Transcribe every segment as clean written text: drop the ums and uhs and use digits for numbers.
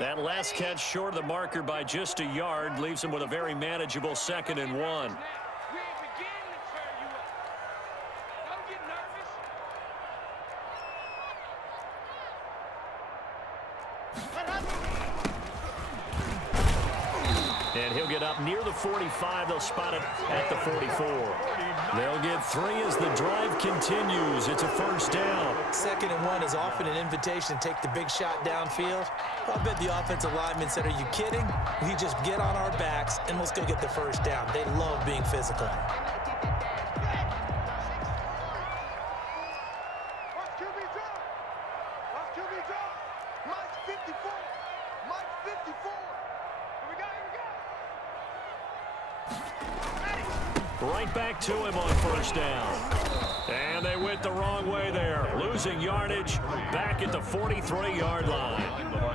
That last catch short of the marker by just a yard leaves him with a very manageable 2nd and 1. And he'll get up near the 45. They'll spot it at the 44. They'll get 3 as the drive continues. It's a 1st down. 2nd and 1 is often an invitation to take the big shot downfield. I bet the offensive linemen said, are you kidding? We just get on our backs and let's go get the 1st down. They love being physical. Right back to him on 1st down. And they went the wrong way there. Losing yardage back at the 43-yard line.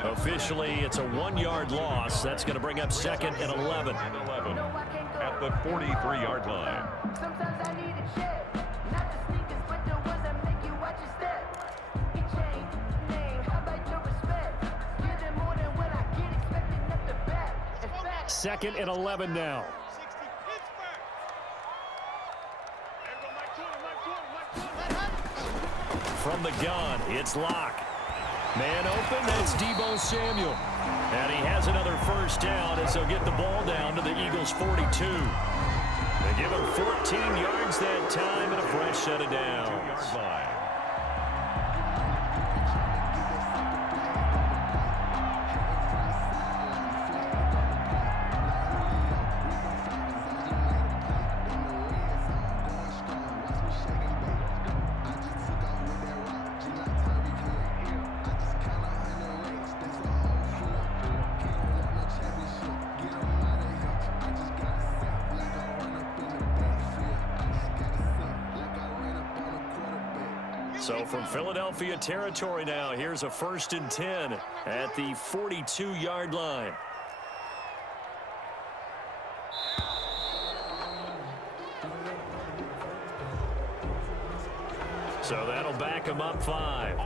Officially, it's a 1-yard loss. That's going to bring up 2nd and 11. At the 43-yard line. Sometimes I need a check. Not the sneakers, but the ones that make you watch your step. You change name, how about your respect? Give them more than what I get expected at the back. 2nd and 11 now. From the gun, it's Locke. Man open, that's Deebo Samuel. And he has another 1st down as he'll get the ball down to the Eagles' 42. They give him 14 yards that time and a fresh set of downs. So from Philadelphia territory now, here's a 1st and 10 at the 42-yard line. So that'll back him up 5.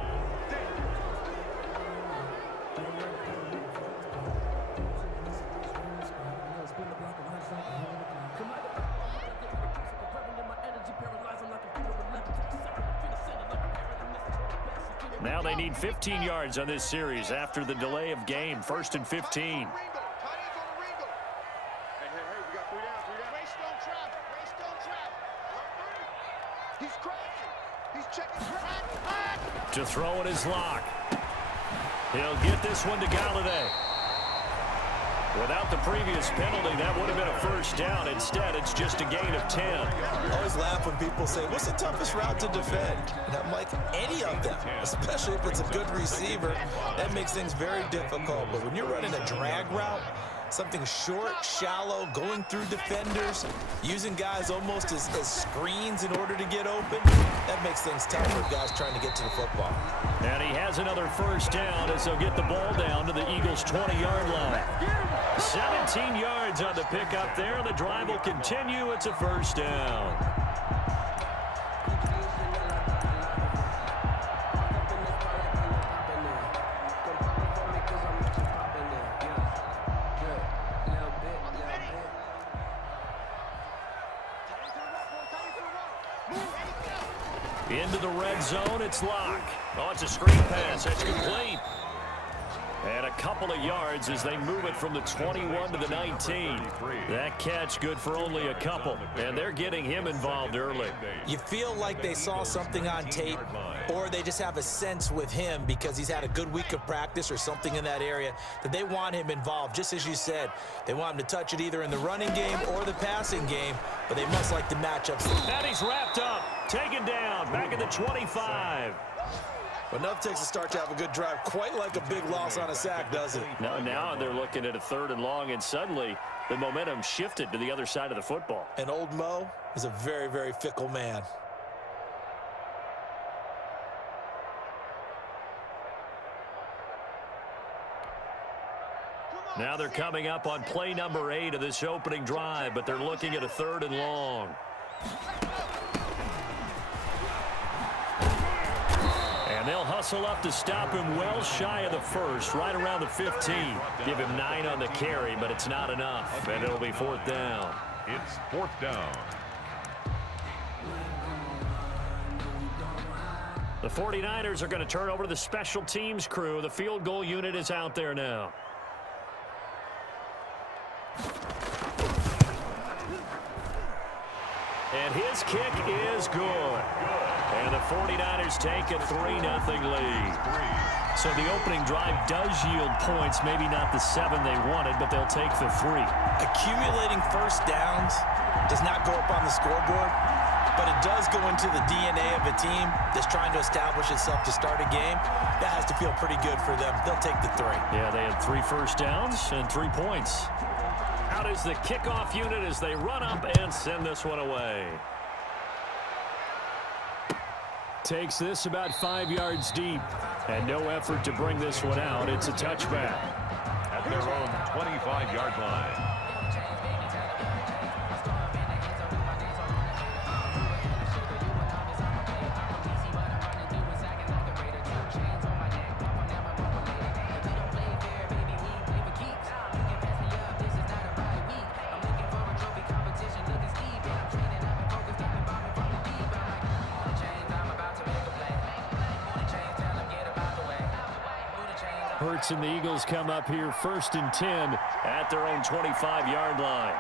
Now they need 15 yards on this series after the delay of game. 1st and 15. To throw it is Locke. He'll get this one to Galladay. Without the previous penalty, that would have been a 1st down. Instead, it's just a gain of 10. I always laugh when people say, what's the toughest route to defend? And I'm like, any of them, especially if it's a good receiver. That makes things very difficult. But when you're running a drag route, something short, shallow, going through defenders, using guys almost as screens in order to get open, that makes things tough for guys trying to get to the football. And he has another 1st down as they'll get the ball down to the Eagles' 20-yard line. 17 yards on the pickup there. The drive will continue. It's a 1st down. Into the red zone, it's Locke. Oh, it's a screen pass. That's complete. And a couple of yards as they move it from the 21 to the 19. That catch good for only a couple. And they're getting him involved early. You feel like they saw something on tape, or they just have a sense with him because he's had a good week of practice or something in that area that they want him involved. Just as you said, they want him to touch it either in the running game or the passing game, but they must like the matchups. And he's wrapped up, taken down, back at the 25. But enough takes a start to have a good drive. Quite like a big loss on a sack, does it? Now they're looking at a 3rd and long, and suddenly the momentum shifted to the other side of the football. And old Mo is a very, very fickle man. Now they're coming up on play number 8 of this opening drive, but they're looking at a 3rd and long. they'll hustle up to stop him well shy of the first, right around the 15. Give him 9 on the carry, but it's not enough, and it'll be 4th down. It's 4th down. The 49ers are going to turn over to the special teams crew. The field goal unit is out there now. And his kick is good. And the 49ers take a 3-0 lead. So the opening drive does yield points, maybe not the 7 they wanted, but they'll take the 3. Accumulating first downs does not go up on the scoreboard, but it does go into the DNA of a team that's trying to establish itself to start a game. That has to feel pretty good for them. They'll take the 3. Yeah, they had 3 first downs and 3 points. Out is the kickoff unit as they run up and send this one away. Takes this about 5 yards deep, and no effort to bring this one out. It's a touchback. At their own 25-yard line. Hurts and the Eagles come up here 1st and 10 at their own 25-yard line.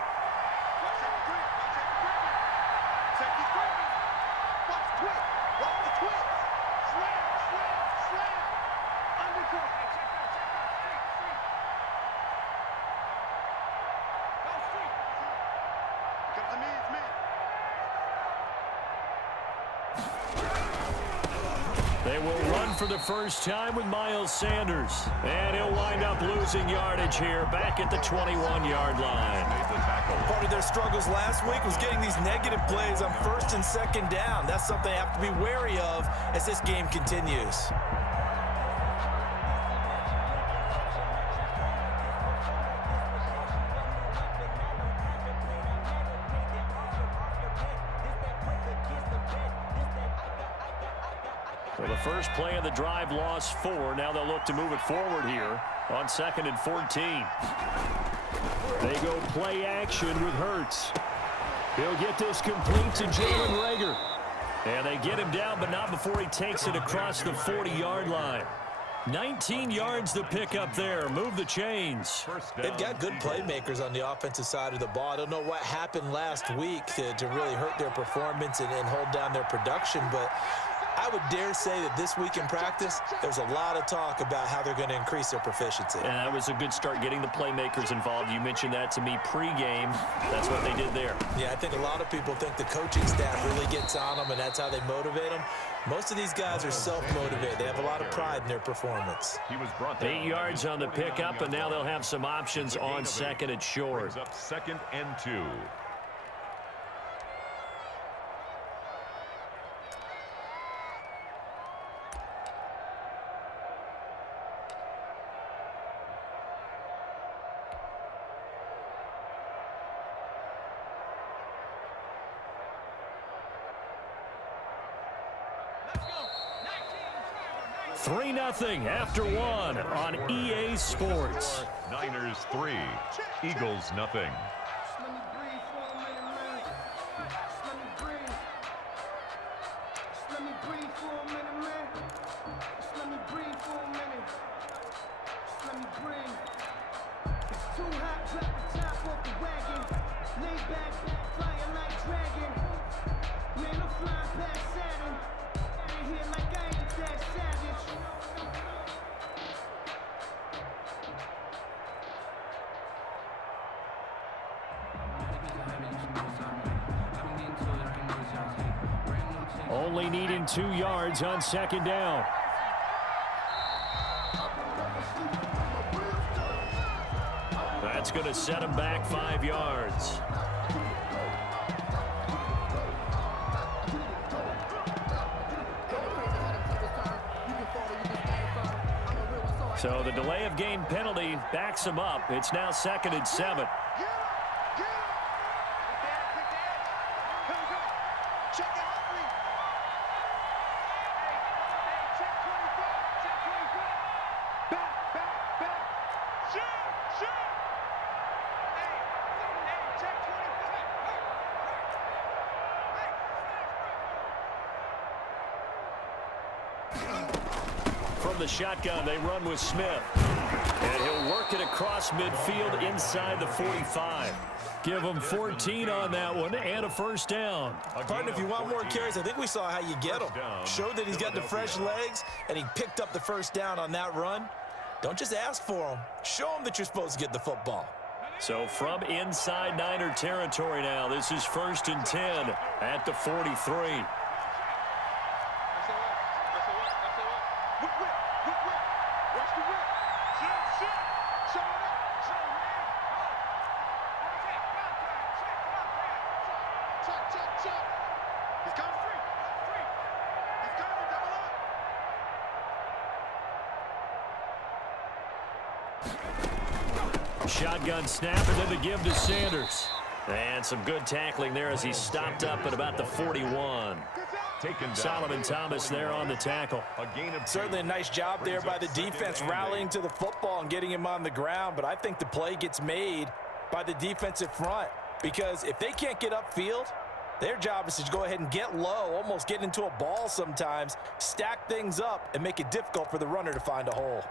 They will run for the first time with Miles Sanders. And he'll wind up losing yardage here back at the 21-yard line. Part of their struggles last week was getting these negative plays on 1st and 2nd down. That's something they have to be wary of as this game continues. So the first play of the drive lost 4. Now they'll look to move it forward here on 2nd and 14. They go play action with Hurts. He'll get this complete to Jalen Reagor. And they get him down, but not before he takes it across the 40-yard line. 19 yards to pick up there. Move the chains. They've got good playmakers on the offensive side of the ball. I don't know what happened last week to really hurt their performance and hold down their production, but I would dare say that this week in practice, there's a lot of talk about how they're going to increase their proficiency. And that was a good start getting the playmakers involved. You mentioned that to me pregame. That's what they did there. Yeah, I think a lot of people think the coaching staff really gets on them, and that's how they motivate them. Most of these guys are self-motivated. They have a lot of pride in their performance. He was brought down 8 yards on the pickup, and now they'll have some options on 2nd and short. Brings up 2nd and 2. Three 0 after 1 on EA Sports. Niners 3, Eagles nothing. Only needing 2 yards on 2nd down. That's going to set him back 5 yards. So the delay of game penalty backs him up. It's now 2nd and 7. Check From the shotgun, they run with Smith. And he'll work it across midfield inside the 45. Give him 14 on that one and a first down. Partner, if you want more carries, I think we saw how you get him. Showed that he's got the fresh legs, and he picked up the first down on that run. Don't just ask for him. Show him that you're supposed to get the football. So from inside Niner territory now, this is 1st and 10 at the 43. Shotgun snap, and then the give to Sanders. And some good tackling there as he stopped up at about the 41. Solomon Thomas there on the tackle. Certainly a nice job there by the defense rallying to the football and getting him on the ground, but I think the play gets made by the defensive front because if they can't get upfield, their job is to go ahead and get low, almost get into a ball sometimes, stack things up, and make it difficult for the runner to find a hole.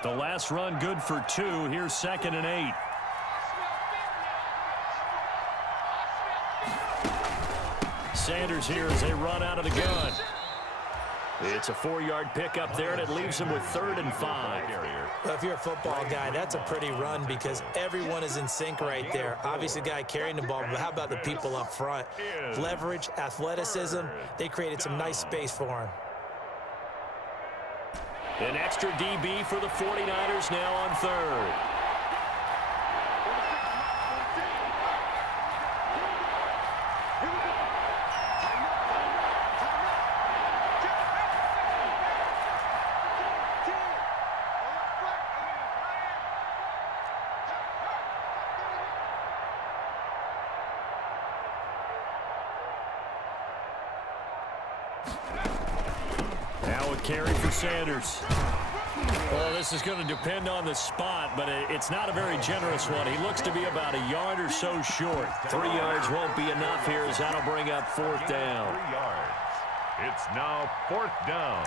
The last run good for 2. Here's 2nd and 8. Sanders here as they run out of the gun. It's a 4-yard pickup there, and it leaves him with 3rd and 5. Well, if you're a football guy, that's a pretty run because everyone is in sync right there. Obviously, the guy carrying the ball, but how about the people up front? Leverage, athleticism, they created some nice space for him. An extra DB for the 49ers now on 3rd. Now a carry for Sanders. Well, this is going to depend on the spot, but it's not a very generous one. He looks to be about a yard or so short. 3 yards won't be enough here as that'll bring up 4th down. 3 yards. It's now 4th down.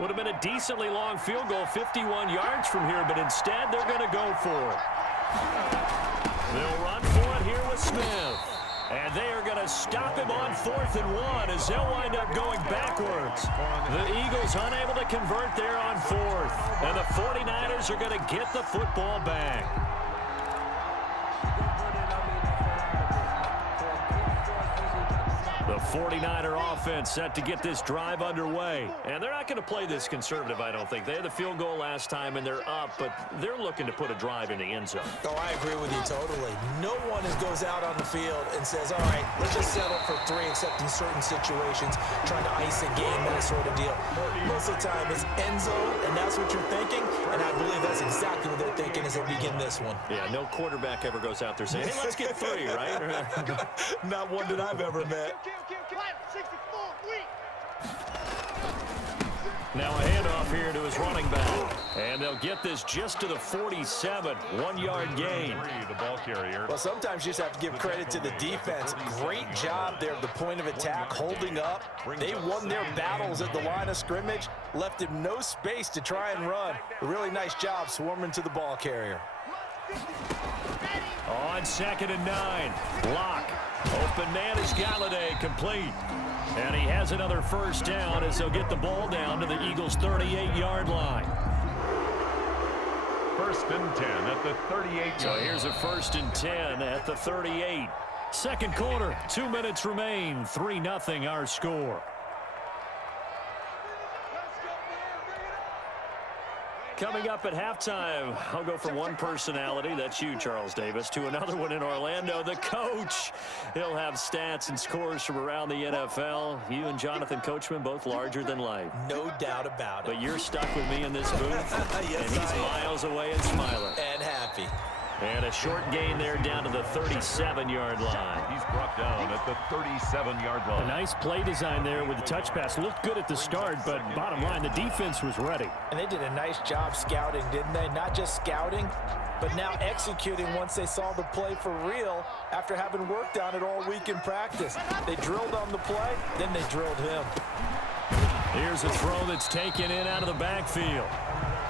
Would have been a decently long field goal, 51 yards from here, but instead they're going to go for it. They'll run for it here with Smith. And they are going to stop him on 4th and 1 as they'll wind up going backwards. The Eagles unable to convert there on 4th. And the 49ers are going to get the football back. The 49er offense set to get this drive underway. And they're not going to play this conservative, I don't think. They had the field goal last time, and they're up, but they're looking to put a drive in the end zone. Oh, I agree with you totally. No one goes out on the field and says, all right, let's just settle for 3, except in certain situations, trying to ice a game, that sort of deal. Most of the time, it's end zone, and that's what you're thinking, and I believe that's exactly what they're thinking as they begin this one. Yeah, no quarterback ever goes out there saying, hey, let's get 3, right? Not one that I've ever met. Now a handoff here to his running back. And they'll get this just to the 47. 1-yard gain. The ball carrier. Well, sometimes you just have to give credit to the defense. Great job there at the point of attack, holding up. They won their battles at the line of scrimmage, left him no space to try and run. A really nice job swarming to the ball carrier. On 2nd and 9. Lock. Open man is Galladay, complete. And he has another first down as they'll get the ball down to the Eagles' 38-yard line. First and 10 at the 38. So here's a first and 10 at the 38. Second quarter, 2 minutes remain. 3-0 our score. Coming up at halftime, I'll go from one personality, that's you, Charles Davis, to another one in Orlando, the coach. He'll have stats and scores from around the NFL. You and Jonathan Coachman, both larger than life. No doubt about it. But you're stuck with me in this booth, Yes, and he's miles away and smiling. And happy. And a short gain there down to the 37-yard line. He's brought down at the 37-yard line. A nice play design there with the touch pass. Looked good at the start, but bottom line, the defense was ready. And they did a nice job scouting, didn't they? Not just scouting, but now executing once they saw the play for real after having worked on it all week in practice. They drilled on the play, then they drilled him. Here's a throw that's taken in out of the backfield.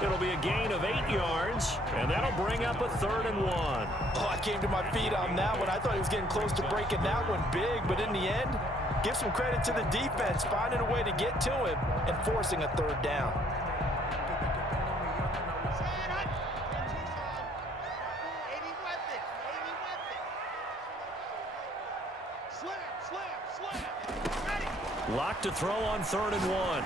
It'll be a gain of 8 yards, and that'll bring up a 3rd and 1. Oh, I came to my feet on that one. I thought he was getting close to breaking that one big, but in the end, give some credit to the defense, finding a way to get to him and forcing a 3rd down. Locked to throw on 3rd and 1.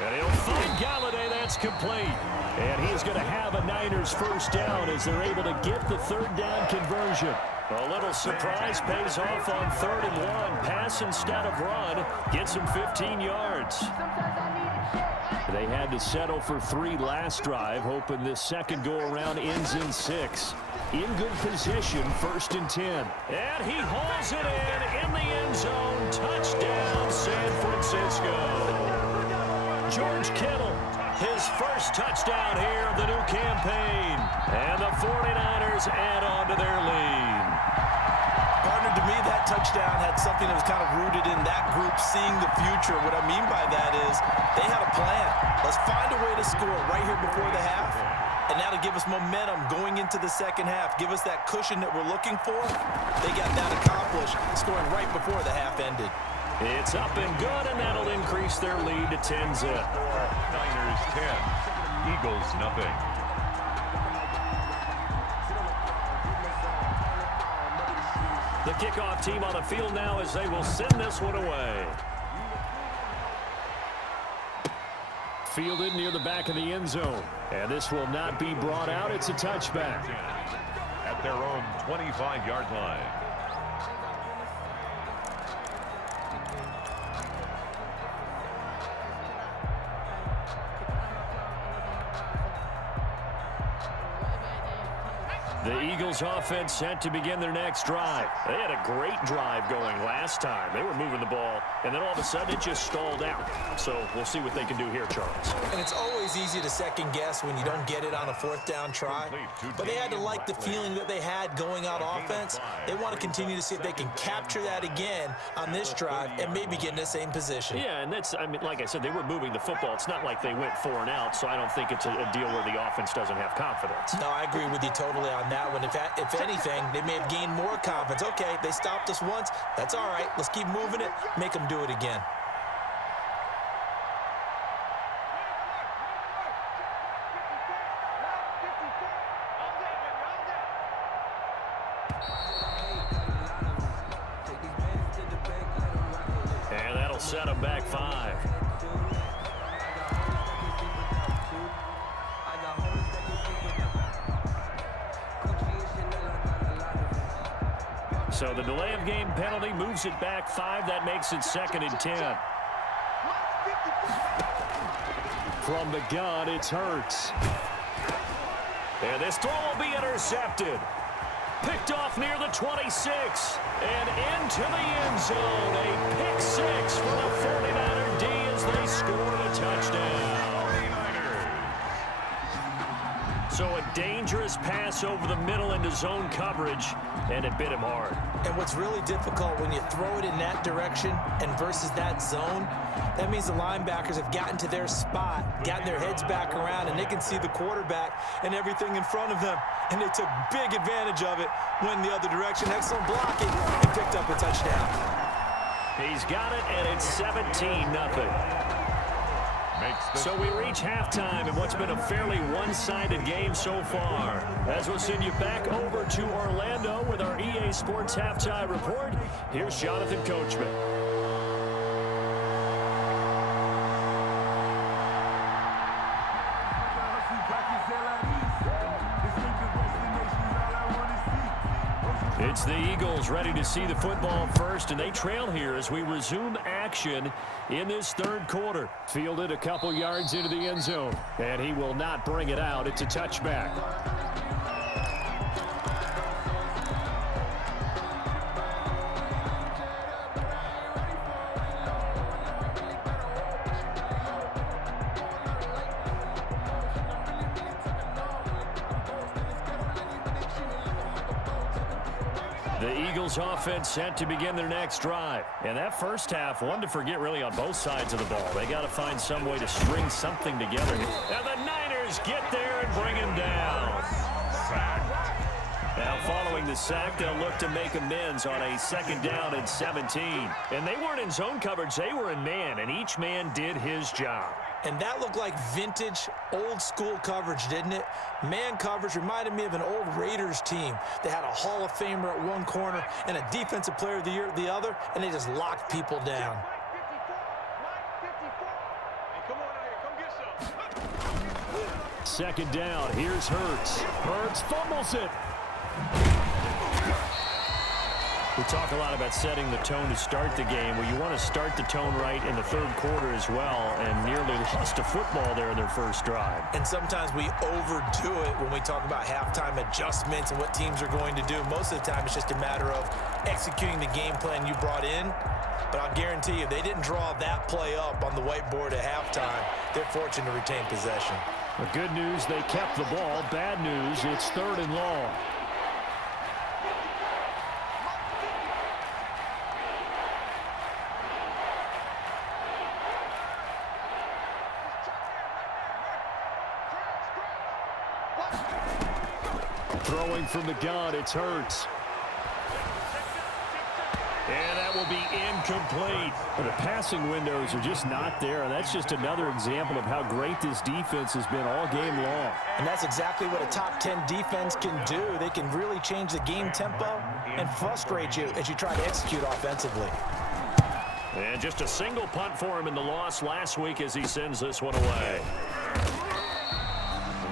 And he'll find Galladay. That's complete. And he's going to have a Niners first down as they're able to get the 3rd down conversion. A little surprise pays off on 3rd and 1. Pass instead of run. Gets him 15 yards. They had to settle for 3 last drive, hoping this second go-around ends in 6. In good position, 1st and 10. And he hauls it in the end zone. Touchdown, San Francisco. George Kittle, his first touchdown here of the new campaign. And the 49ers add on to their lead. Partner, to me, that touchdown had something that was kind of rooted in that group seeing the future. What I mean by that is they had a plan. Let's find a way to score right here before the half. And now to give us momentum going into the second half, give us that cushion that we're looking for. They got that accomplished, scoring right before the half ended. It's up and good, and that'll increase their lead to 10-zip. Niners 10, Eagles nothing. The kickoff team on the field now as they will send this one away. Fielded near the back of the end zone. And this will not be brought out. It's a touchback. At their own 25-yard line. The Eagles offense set to begin their next drive. They had a great drive going last time. They were moving the ball, and then all of a sudden it just stalled out. So we'll see what they can do here, Charles. And it's always easy to second guess when you don't get it on a 4th down try. But they had to like the feeling that they had going out offense. They want to continue to see if they can capture that again on this drive and maybe get in the same position. Yeah, and that's, I mean, like I said, they were moving the football. It's not like they went 4 and out, so I don't think it's a deal where the offense doesn't have confidence. No, I agree with you totally on that one. If anything, they may have gained more confidence. Okay, they stopped us once. That's all right. Let's keep moving it. Make them do it again. And that'll set them back 5. So the delay of game penalty moves it back 5. That makes it 2nd and 10. From the gun, it's Hurts. And this throw will be intercepted. Picked off near the 26. And into the end zone. A pick 6 for the 49er D as they score the touchdown. So a dangerous pass over the middle into zone coverage, and it bit him hard. And what's really difficult when you throw it in that direction and versus that zone, that means the linebackers have gotten to their spot, gotten their heads back around, and they can see the quarterback and everything in front of them. And they took big advantage of it, went in the other direction. Excellent blocking and picked up a touchdown. He's got it, and it's 17-0. So we reach halftime in what's been a fairly one-sided game so far. As we'll send you back over to Orlando with our EA Sports Halftime Report, here's Jonathan Coachman. It's the Eagles ready to see the football first, and they trail here as we resume action in this third quarter. Fielded a couple yards into the end zone, and he will not bring it out. It's a touchback. The Eagles offense set to begin their next drive. And that first half, one to forget really on both sides of the ball. They got to find some way to string something together. And the Niners get there and bring him down. Now following the sack, they'll look to make amends on a 2nd down and 17. And they weren't in zone coverage, they were in man, and each man did his job. And that looked like vintage, old-school coverage, didn't it? Man coverage reminded me of an old Raiders team. They had a Hall of Famer at one corner and a Defensive Player of the Year at the other, and they just locked people down. Second down, here's Hurts. Hurts fumbles it. We talk a lot about setting the tone to start the game. Well, you want to start the tone right in the third quarter as well, and nearly lost a football there in their first drive. And sometimes we overdo it when we talk about halftime adjustments and what teams are going to do. Most of the time, it's just a matter of executing the game plan you brought in. But I'll guarantee you, they didn't draw that play up on the whiteboard at halftime. They're fortunate to retain possession. The good news, they kept the ball. Bad news, it's 3rd and long. Throwing from the gun, it's Hurts. And that will be incomplete. But the passing windows are just not there, and that's just another example of how great this defense has been all game long. And that's exactly what a top 10 defense can do. They can really change the game tempo and frustrate you as you try to execute offensively. And just a single punt for him in the loss last week as he sends this one away.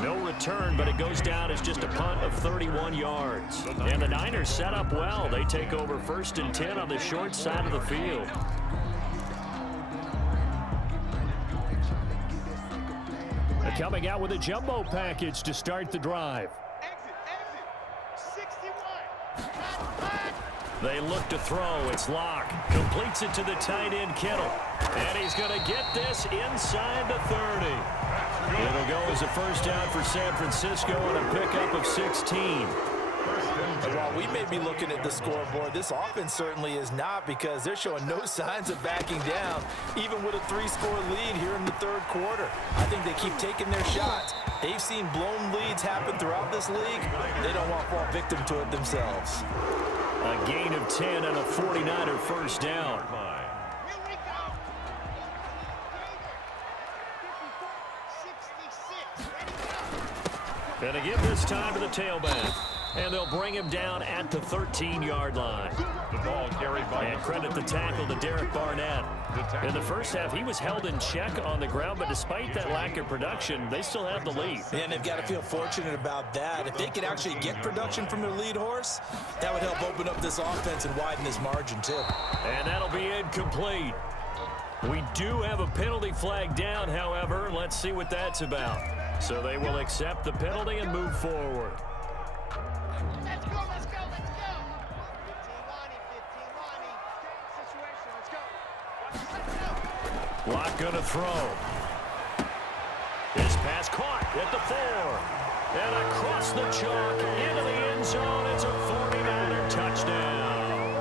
No return, but it goes down as just a punt of 31 yards. And the Niners set up well. They take over 1st and 10 on the short side of the field. They're coming out with a jumbo package to start the drive. They look to throw. It's Locke. Completes it to the tight end, Kittle. And he's going to get this inside the 30. It'll go as a first down for San Francisco on a pickup of 16. And while we may be looking at the scoreboard, this offense certainly is not, because they're showing no signs of backing down, even with a 3-score lead here in the third quarter. I think they keep taking their shots. They've seen blown leads happen throughout this league. They don't want to fall victim to it themselves. A gain of 10 and a 49er first down. And again this time to the tailback. And they'll bring him down at the 13-yard line. The ball carried by. And credit the tackle to Derek Barnett. In the first half, he was held in check on the ground, but despite that lack of production, they still have the lead. And they've got to feel fortunate about that. If they could actually get production from their lead horse, that would help open up this offense and widen this margin, too. And that'll be incomplete. We do have a penalty flag down, however. Let's see what that's about. So they will accept the penalty and move forward. Let's go, let's go, let's go. 15 Lonnie. Situation, let's go. Locke gonna throw. This pass caught at the 4. And across the chalk into the end zone. It's a 49er touchdown.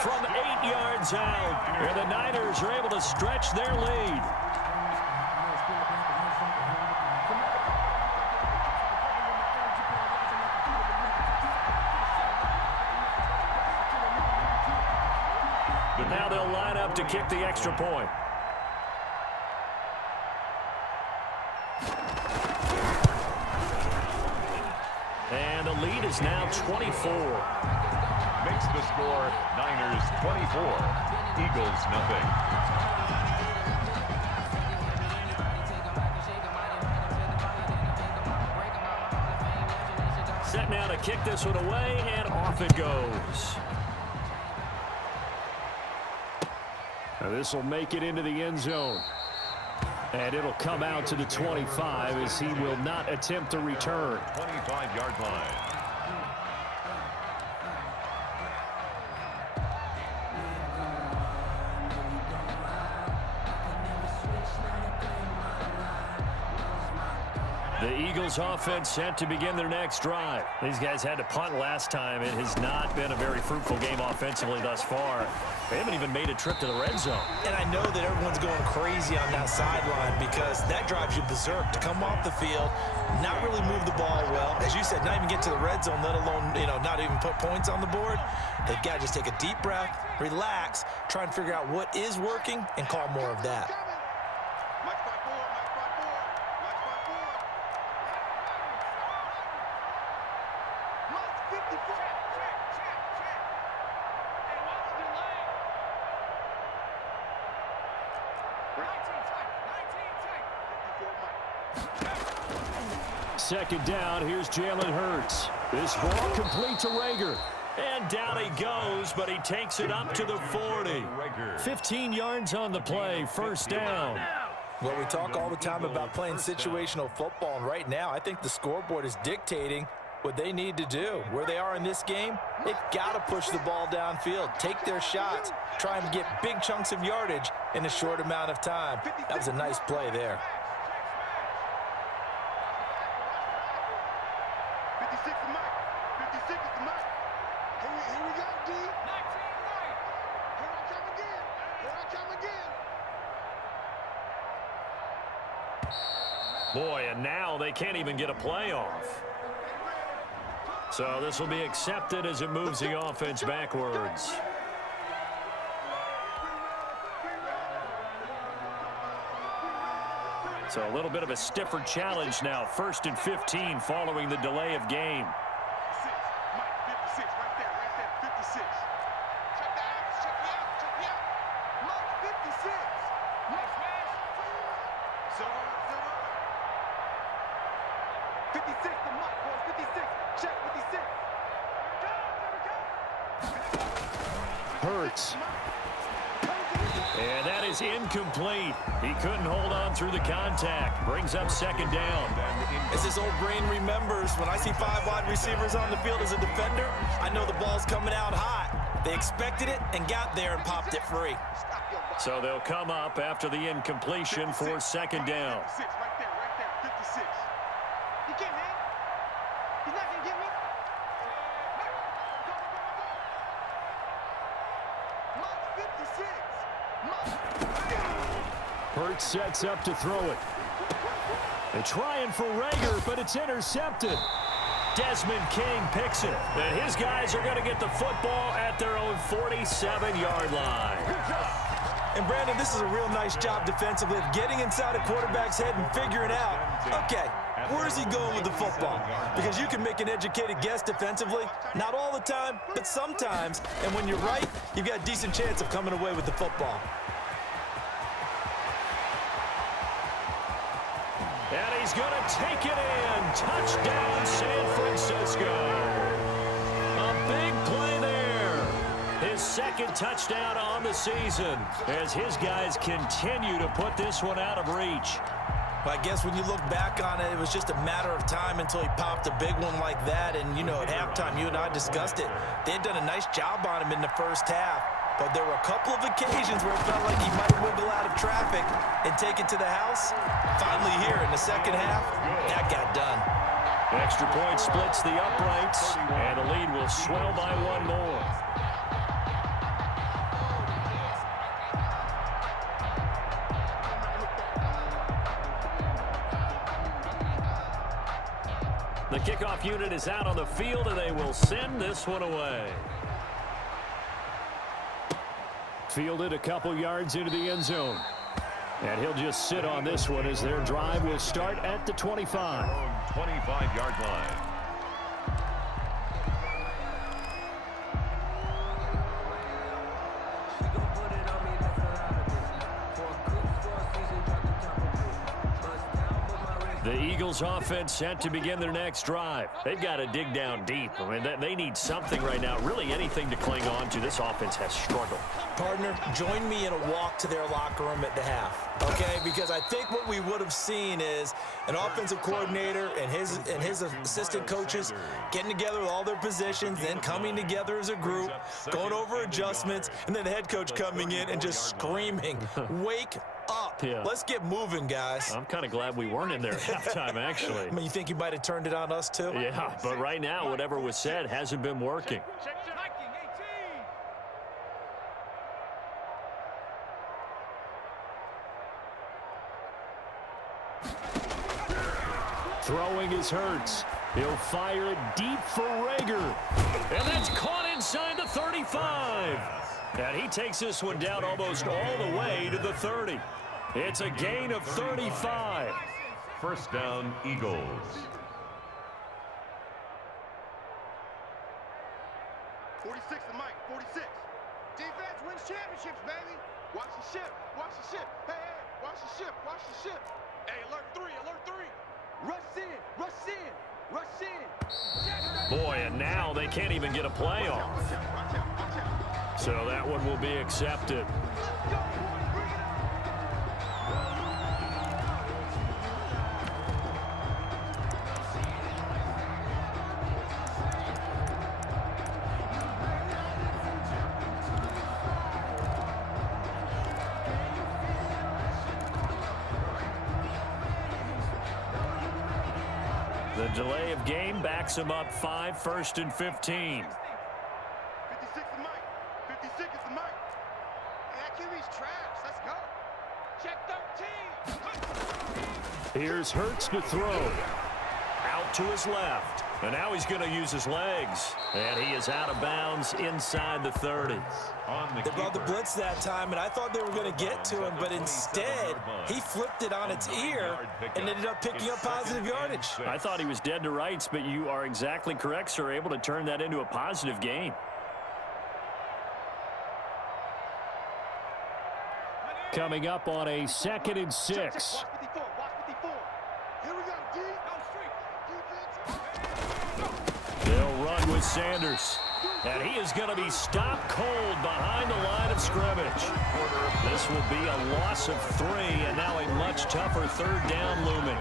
From 8 yards out. And the Niners are able to stretch their lead. now they'll line up to kick the extra point. And the lead is now 24. Makes the score Niners 24, Eagles nothing. Set now to kick this one away, and off it goes. Now this will make it into the end zone. And it'll come out to the 25 as he will not attempt to return. 25-yard line. The Eagles offense set to begin their next drive. These guys had to punt last time. It has not been a very fruitful game offensively thus far. They haven't even made a trip to the red zone. And I know that everyone's going crazy on that sideline because that drives you berserk to come off the field, not really move the ball well. As you said, not even get to the red zone, let alone, not even put points on the board. They've got to just take a deep breath, relax, try and figure out what is working, and call more of that. Second down, here's Jalen Hurts. This ball complete to Rager. And down he goes, but he takes it up to the 40. 15 yards on the play, first down. Well, we talk all the time about playing situational football, and right now I think the scoreboard is dictating what they need to do. Where they are in this game, they've got to push the ball downfield, take their shots, try and get big chunks of yardage in a short amount of time. That was a nice play there. 56 the mic. 56 is the mic. Here we go, D. 19 right. Here I come again. Here I come again. Boy, and now they can't even get a playoff. So this will be accepted as it moves the offense backwards. So a little bit of a stiffer challenge now. 1st and 15 following the delay of game. 56 right there, 56. Check that out, check me out. Mike 56. Nice man. Silver. 56 the Mike, boys, 56. Check 56. Hurts. And that is incomplete. He couldn't hold on through the contact. Brings up second down. As this old brain remembers, when I see 5 wide receivers on the field as a defender, I know the ball's coming out hot. They expected it and got there and popped it free. So they'll come up after the incompletion for second down. 56 right there, 56. He can't hang. He's not going to get me. Mike 56. Hurts sets up to throw it. They're trying for Rager, but it's intercepted. Desmond King picks it. And his guys are going to get the football at their own 47-yard line. And Brandon, this is a real nice job defensively of getting inside a quarterback's head and figuring out, okay, where's he going with the football? Because you can make an educated guess defensively, not all the time, but sometimes. And when you're right, you've got a decent chance of coming away with the football. And he's going to take it in. Touchdown, San Francisco. A big play there. His second touchdown on the season as his guys continue to put this one out of reach. Well, I guess when you look back on it, it was just a matter of time until he popped a big one like that. And, at halftime, you and I discussed it. They had done a nice job on him in the first half. But there were a couple of occasions where it felt like he might wiggle out of traffic and take it to the house. Finally here in the second half, that got done. Extra point splits the uprights, and the lead will swell by one more. The kickoff unit is out on the field, and they will send this one away. Fielded a couple yards into the end zone. And he'll just sit on this one as their drive will start at the 25. 25-yard line. The Eagles offense set to begin their next drive. They've got to dig down deep. I mean, they need something right now, really anything to cling on to. This offense has struggled. Partner, join me in a walk to their locker room at the half, okay? Because I think what we would have seen is an offensive coordinator and his assistant coaches getting together with all their positions, then coming together as a group, going over adjustments, and then the head coach coming in and just screaming, "Wake up. Yeah. Let's get moving, guys." I'm kind of glad we weren't in there at halftime, actually. I mean, you think he might have turned it on us, too? Yeah, but right now, whatever was said hasn't been working. Throwing is Hurts. He'll fire it deep for Rager. And that's caught inside the 35. And he takes this one down almost all the way to the 30. It's a gain of 35. First down, Eagles. 46 to Mike, 46. Defense wins championships, baby. Watch the ship, watch the ship. Hey, hey, watch the ship, watch the ship. Hey, alert 3, alert 3. Rush in, rush in, rush in. Boy, and now they can't even get a play off. Watch out, watch out, watch out. So that one will be accepted. Go, boys, bring it on. The delay of game backs him up 5, 1st and 15. 56 to Mike. 56 is to Mike. Hey, that QB's trash. Let's go. Check 13. Here's Hurts to throw. Out to his left. And now he's going to use his legs. And he is out of bounds inside the 30. They brought the blitz that time, and I thought they were going to get to him, but instead, he flipped it on its ear and ended up picking up positive yardage. I thought he was dead to rights, but you are exactly correct, sir. Able to turn that into a positive gain. Coming up on a 2nd and 6. Watch 54, watch 54. Here we go, D. Defense. They'll run with Sanders. And he is going to be stopped cold behind the line of scrimmage. This will be a loss of 3, and now a much tougher 3rd down looming.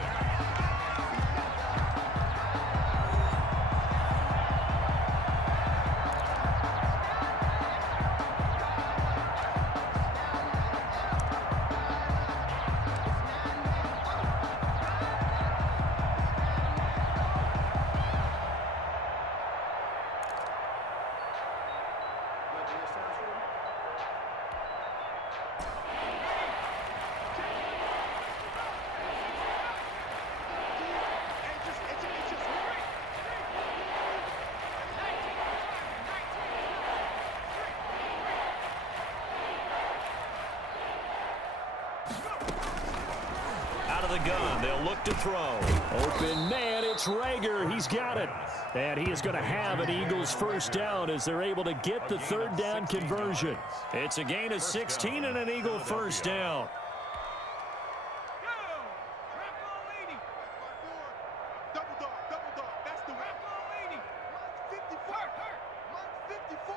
The gun. They'll look to throw. Open man, it's Rager. He's got it. And he is going to have an Eagles 1st down as they're able to get the 3rd down conversion. It's a gain of 16 and an Eagle 1st down. Double dog, double dog. That's the one. 54. 54.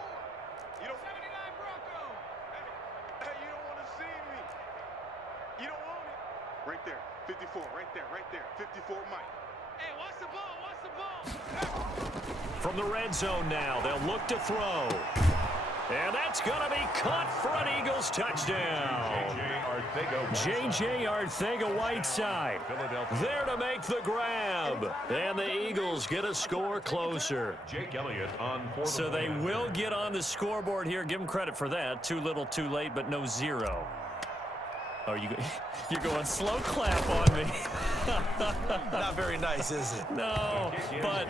You don't 79 Bronco. Hey, you don't want to see me. You don't want it. Right there. 54, right there, 54, Mike. Hey, watch the ball, watch the ball. From the red zone now, they'll look to throw. And that's going to be caught for an Eagles touchdown. J.J. Arcega-Whiteside there to make the grab. And the Eagles get a score closer. So they will get on the scoreboard here. Give them credit for that. Too little, too late, but no 0. Are you're going slow clap on me. Not very nice, is it? No, but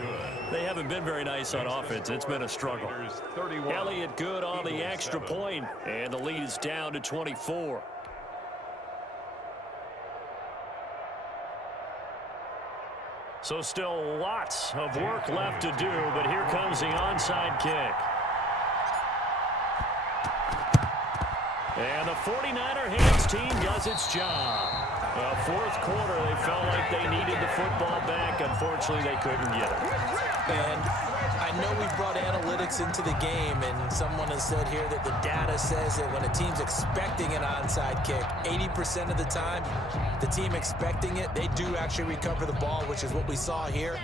they haven't been very nice on offense. It's been a struggle. Elliott good on the extra point, and the lead is down to 24. So still lots of work left to do, but here comes the onside kick. And the 49er hands team does its job. Fourth quarter, they felt like they needed the football back. Unfortunately, they couldn't get it. And I know we've brought analytics into the game, and someone has said here that the data says that when a team's expecting an onside kick, 80% of the time, the team expecting it, they do actually recover the ball, which is what we saw here.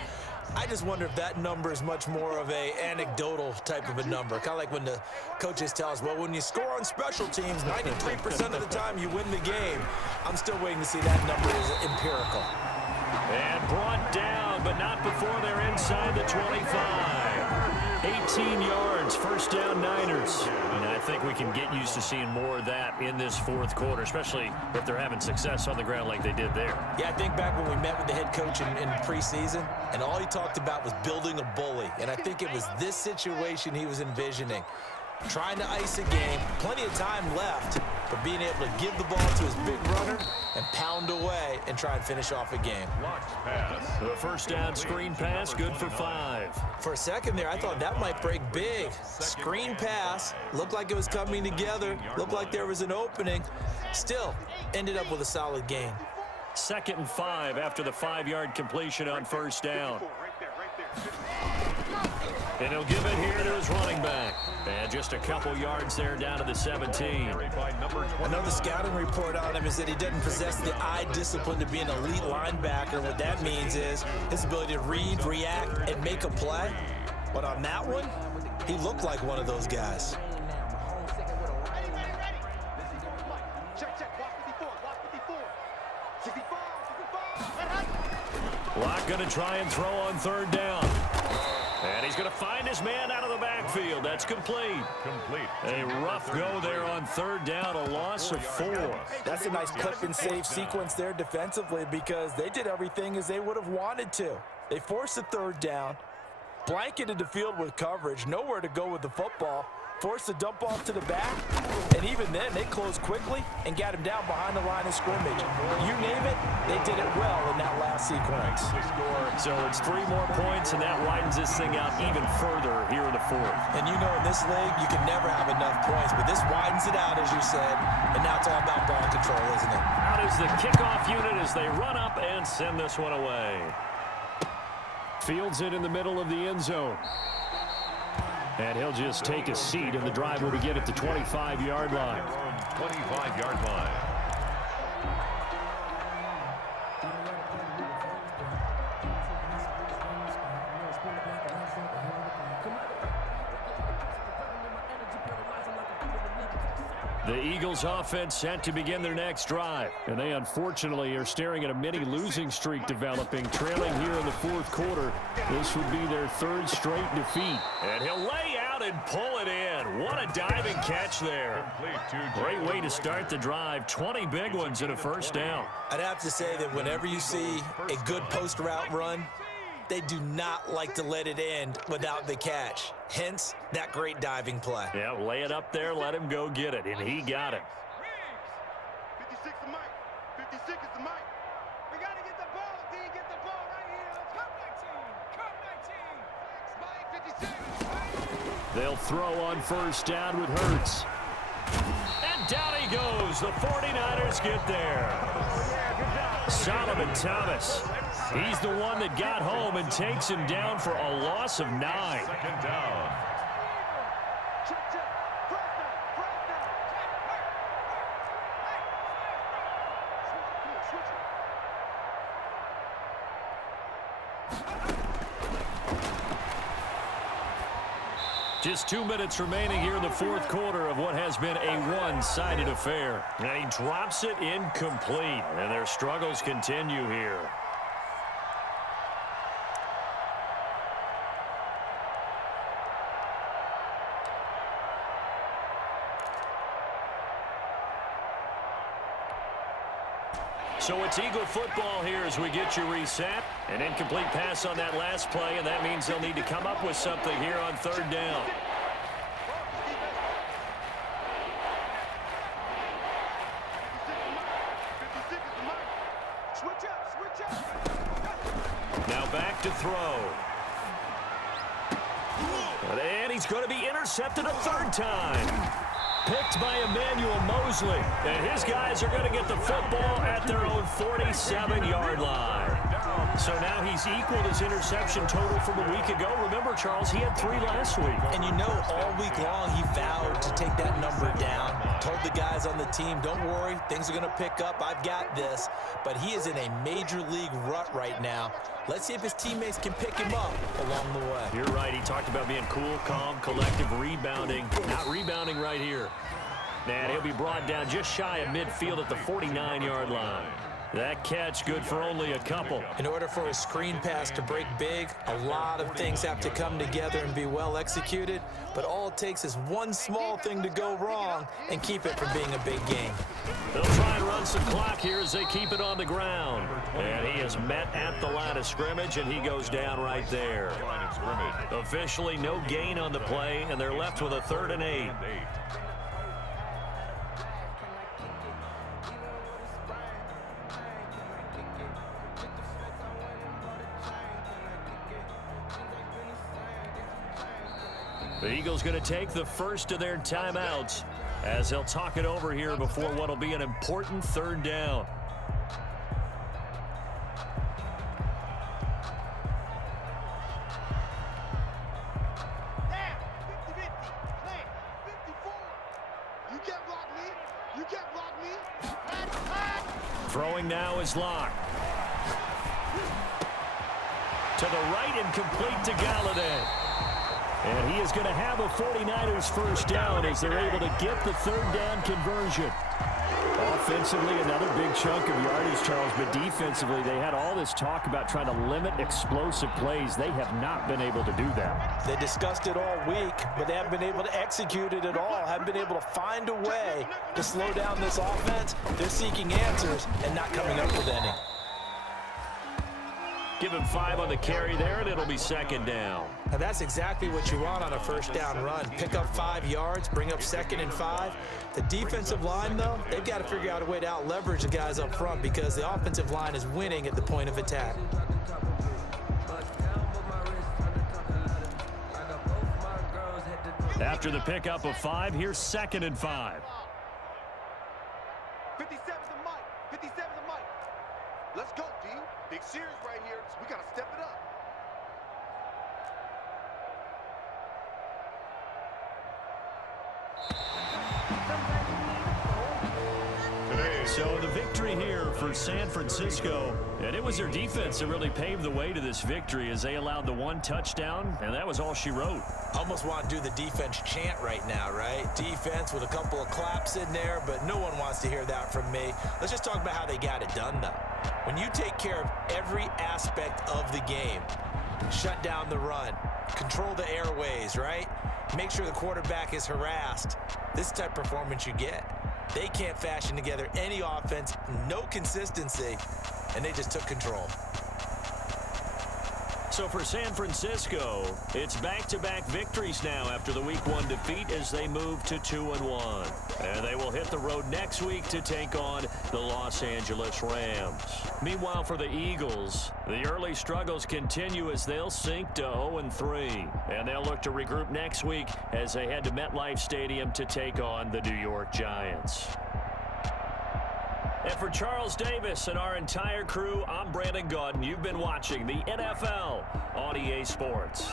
I just wonder if that number is much more of a anecdotal type of a number. Kind of like when the coaches tell us, well, when you score on special teams, 93% of the time you win the game. I'm still waiting to see that number is empirical. And brought down, but not before they're inside the 25. 18 yards, first down Niners. And I think we can get used to seeing more of that in this fourth quarter, especially if they're having success on the ground like they did there. Yeah, I think back when we met with the head coach in preseason, and all he talked about was building a bully. And I think it was this situation he was envisioning. Trying to ice a game, plenty of time left, but being able to give the ball to his big runner and pound away and try and finish off a game. The first down screen pass, good for 5. For a second there, I thought that might break big. Screen pass, looked like it was coming together, looked like there was an opening. Still, ended up with a solid gain. 2nd and 5 after the 5-yard completion on first down. And he'll give it here to his running back. And just a couple yards there down to the 17. Another scouting report on him is that he doesn't possess the eye discipline to be an elite linebacker. What that means is his ability to read, react, and make a play. But on that one, he looked like one of those guys. Locke going to try and throw on third down. And he's going to find his man out of the backfield. That's complete. A rough go there on third down, a loss of 4. That's a nice clip and save sequence there defensively because they did everything as they would have wanted to. They forced a third down, blanketed the field with coverage, nowhere to go with the football, forced a dump off to the back, and even then they closed quickly and got him down behind the line of scrimmage. You name it, they did it well in that last sequence. So it's 3 more points, and that widens this thing out even further here in the fourth. And you know in this league, you can never have enough points, but this widens it out, as you said, and now it's all about ball control, isn't it? Out is the kickoff unit as they run up and send this one away. Fields it in the middle of the end zone. And he'll just take a seat, and the drive will begin at the 25-yard line. 25-yard line. The Eagles offense set to begin their next drive. And they unfortunately are staring at a mini losing streak developing, trailing here in the fourth quarter. This would be their 3rd straight defeat. And he'll lay out and pull it in. What a diving catch there. Great way to start the drive. 20 big ones and a first down. I'd have to say that whenever you see a good post route run, they do not like to let it end without the catch. Hence, that great diving play. Yeah, lay it up there, let him go get it, and he got it. 56 is Mike. 56 is the Mike. We got to get the ball, D. Get the ball right here. Come 19. Come 19. Mike, 56. They'll throw on first down with Hurts. And down he goes. The 49ers get there. Solomon Thomas. He's the one that got home and takes him down for a loss of 9. 2nd down. Just 2 minutes remaining here in the fourth quarter of what has been a one-sided affair. And he drops it incomplete. And their struggles continue here. So it's Eagle football here as we get you reset. An incomplete pass on that last play, and that means they'll need to come up with something here on third down. Now back to throw. And he's going to be intercepted a third time. Picked by Emmanuel Mosley. And his guys are going to get the football at their own 47-yard line. So now he's equaled his interception total from a week ago. Remember, Charles, he had 3 last week. And you know, all week long he vowed to take that number down. Told the guys on the team, don't worry, things are going to pick up. I've got this. But he is in a major league rut right now. Let's see if his teammates can pick him up along the way. You're right. He talked about being cool, calm, collective, rebounding. Not rebounding right here. And he'll be brought down just shy of midfield at the 49-yard line. That catch good for only a couple. In order for a screen pass to break big, a lot of things have to come together and be well executed. But all it takes is one small thing to go wrong and keep it from being a big game. They'll try and run some clock here as they keep it on the ground. And he is met at the line of scrimmage, and he goes down right there. Officially no gain on the play, and they're left with a 3rd and 8. The Eagles going to take the first of their timeouts as they'll talk it over here before what will be an important 3rd down. Throwing now is Locke. To the right and complete to Galladay. And he is going to have a 49ers first down as they're able to get the 3rd down conversion. Offensively, another big chunk of yardage, Charles, but defensively, they had all this talk about trying to limit explosive plays. They have not been able to do that. They discussed it all week, but they haven't been able to execute it at all, haven't been able to find a way to slow down this offense. They're seeking answers and not coming up with any. Give him 5 on the carry there, and it'll be 2nd down. Now that's exactly what you want on a first down run. Pick up 5 yards, bring up 2nd and 5. The defensive line, though, they've got to figure out a way to out-leverage the guys up front because the offensive line is winning at the point of attack. After the pickup of 5, here's 2nd and 5. 57's the mic. 57's the mic. Let's go, D. Big series right here. So we got to step it up. So the victory here for San Francisco, and it was their defense that really paved the way to this victory as they allowed the 1 touchdown, and that was all she wrote. Almost want to do the defense chant right now, right? Defense with a couple of claps in there, but no one wants to hear that from me. Let's just talk about how they got it done, though. When you take care of every aspect of the game, shut down the run, control the airways, right? Make sure the quarterback is harassed. This type of performance you get. They can't fashion together any offense, no consistency, and they just took control. So for San Francisco, it's back-to-back victories now after the Week 1 defeat as they move to 2-1. And they will hit the road next week to take on the Los Angeles Rams. Meanwhile, for the Eagles, the early struggles continue as they'll sink to 0-3. And they'll look to regroup next week as they head to MetLife Stadium to take on the New York Giants. And for Charles Davis and our entire crew, I'm Brandon Gaudin. You've been watching the NFL on EA Sports.